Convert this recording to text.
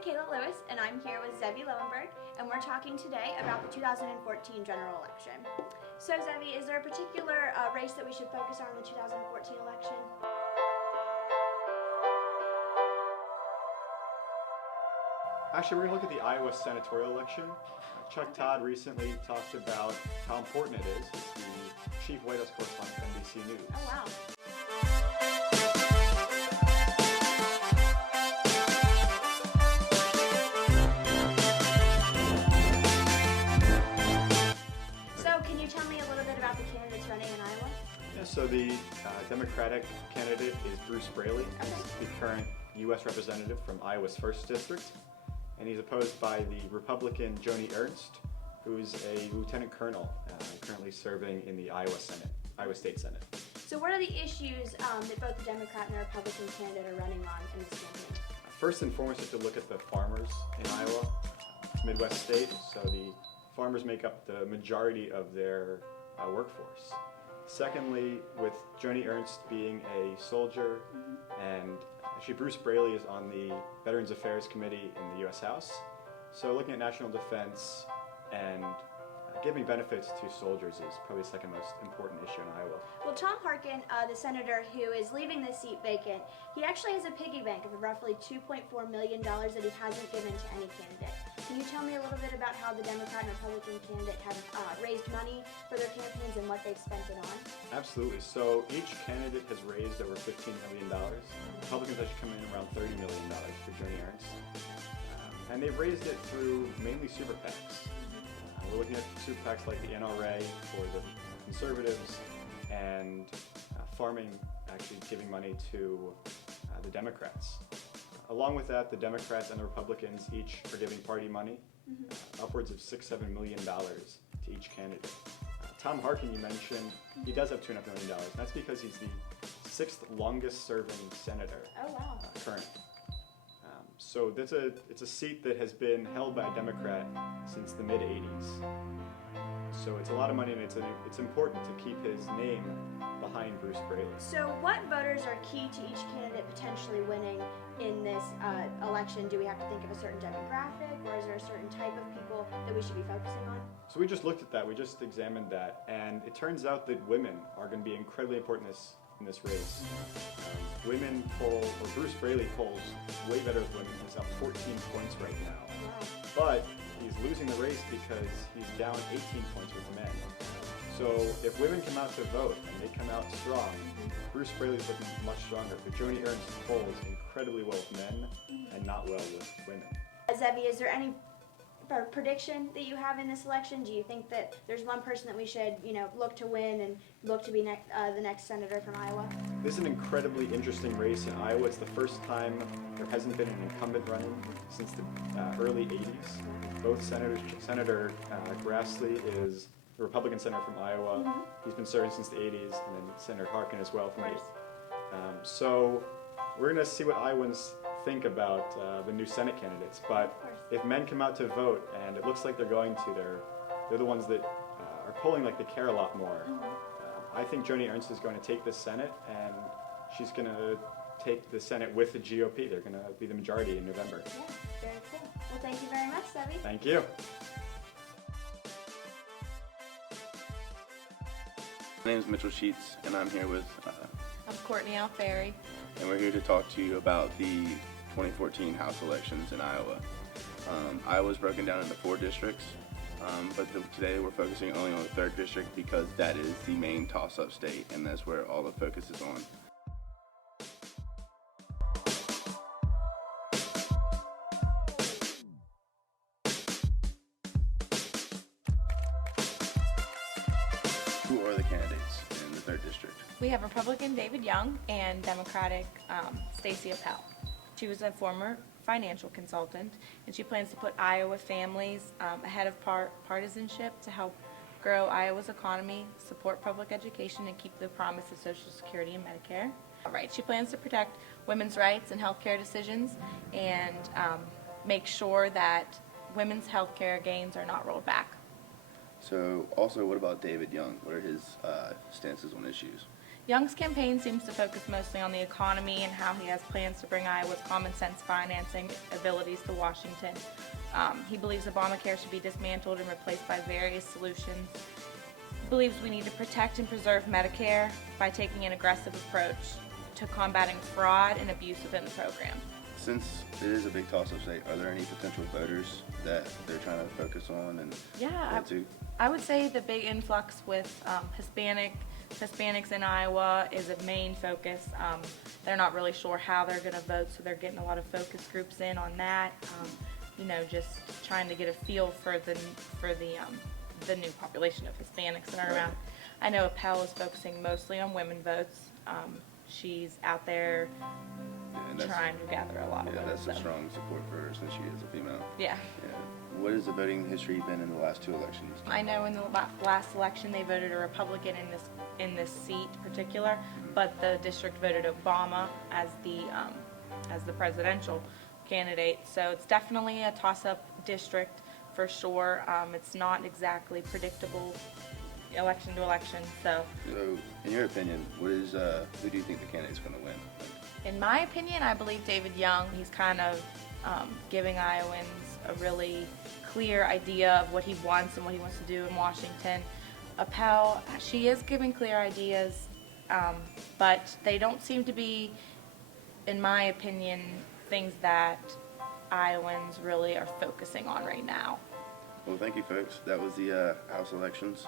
Michaela Lewis, and I'm here with Zevi Lowenberg, and we're talking today about the 2014 general election. So Zevi, is there a particular race that we should focus on in the 2014 election? Actually, we're going to look at the Iowa senatorial election. Chuck Todd recently talked about how important it is. He's the chief White House correspondent for NBC News. Oh, wow. So, can you tell me a little bit about the candidates running in Iowa? Yeah, so the Democratic candidate is Bruce Braley. He's the current U.S. representative from Iowa's 1st District. And he's opposed by the Republican Joni Ernst, who's a lieutenant colonel currently serving in the Iowa State Senate. So what are the issues that both the Democrat and the Republican candidate are running on in this campaign? First and foremost, you have to look at the farmers in Iowa. It's a Midwest state, so the farmers make up the majority of their workforce. Secondly, with Joni Ernst being a soldier, and actually Bruce Braley is on the Veterans Affairs Committee in the U.S. House, so looking at national defense and giving benefits to soldiers is probably the second most important issue in Iowa. Well, Tom Harkin, the senator who is leaving the seat vacant, he actually has a piggy bank of roughly $2.4 million that he hasn't given to any candidate. Can you tell me a little bit about how the Democrat and Republican candidate have raised money for their campaigns and what they've spent it on? Absolutely. So each candidate has raised over $15 million. Republicans actually come in around $30 million for Joni Ernst. And they've raised it through mainly super PACs. We're looking at super PACs like the NRA for the conservatives, and farming actually giving money to the Democrats. Along with that, the Democrats and the Republicans each are giving party money, upwards of $6-7 million to each candidate. Tom Harkin, you mentioned, he does have $2.5 million. And that's because he's the 6th longest serving senator current. So it's a seat that has been held by a Democrat since the mid-'80s. So it's a lot of money, and it's important to keep his name behind Bruce Braley. So what voters are key to each candidate potentially winning in this election? Do we have to think of a certain demographic, or is there a certain type of people that we should be focusing on? So we just looked at that, we just examined that, and it turns out that women are going to be incredibly important in this race. Women poll, or Bruce Braley polls way better with women. He's up 14 points right now. Wow. But he's losing the race because he's down 18 points with men. So if women come out to vote and they come out strong, Bruce Braley's looking much stronger. But Joni Ernst polls incredibly well with men and not well with women. Zevi, is there any prediction that you have in this election? Do you think that there's one person that we should, look to win and look to be the next senator from Iowa? This is an incredibly interesting race in Iowa. It's the first time there hasn't been an incumbent running since the early 80s. Both Senator Grassley is the Republican senator from Iowa. He's been serving since the 80s, and then Senator Harkin as well from the 80s. So we're going to see what Iowans think about the new Senate candidates. But if men come out to vote, and it looks like they're going to, they're the ones that are polling like they care a lot more. I think Joni Ernst is going to take the Senate, and she's going to take the Senate with the GOP. They're going to be the majority in November. Yeah, very cool. Well, thank you very much, Zevi. Thank you. My name is Mitchell Sheets, and I'm here with I'm Courtney Alferry. and we're here to talk to you about the 2014 House elections in Iowa. Iowa's broken down into 4 districts, but today we're focusing only on the 3rd district because that is the main toss-up state, and that's where all the focus is on. Who are the candidates in the 3rd district? We have Republican David Young and Democratic Stacey Appel. She was a former financial consultant, and she plans to put Iowa families ahead of partisanship to help grow Iowa's economy, support public education, and keep the promise of Social Security and Medicare. She plans to protect women's rights and health care decisions and make sure that women's health care gains are not rolled back. So also, what about David Young? What are his stances on issues? Young's campaign seems to focus mostly on the economy and how he has plans to bring Iowa's common sense financing abilities to Washington. He believes Obamacare should be dismantled and replaced by various solutions. He believes we need to protect and preserve Medicare by taking an aggressive approach to combating fraud and abuse within the program. Since it is a big toss-up state, are there any potential voters that they're trying to focus on and get to? I would say the big influx with Hispanics in Iowa is a main focus. They're not really sure how they're going to vote, so they're getting a lot of focus groups in on that. Just trying to get a feel for the new population of Hispanics that are around. I know Appel is focusing mostly on women votes. She's out there trying to gather a lot of votes. Yeah, that's a strong support for her since she is a female. Yeah. What has the voting history been in the last 2 elections? I know in the last election they voted a Republican in this seat in particular, but the district voted Obama as the presidential candidate. So it's definitely a toss-up district for sure. It's not exactly predictable election to election. So in your opinion, who do you think the candidate's going to win? in my opinion, I believe David Young. He's kind of giving Iowans a really clear idea of what he wants and what he wants to do in Washington. Appel, she is giving clear ideas, but they don't seem to be, in my opinion, things that Iowans really are focusing on right now. Well, thank you, folks. That was the House elections.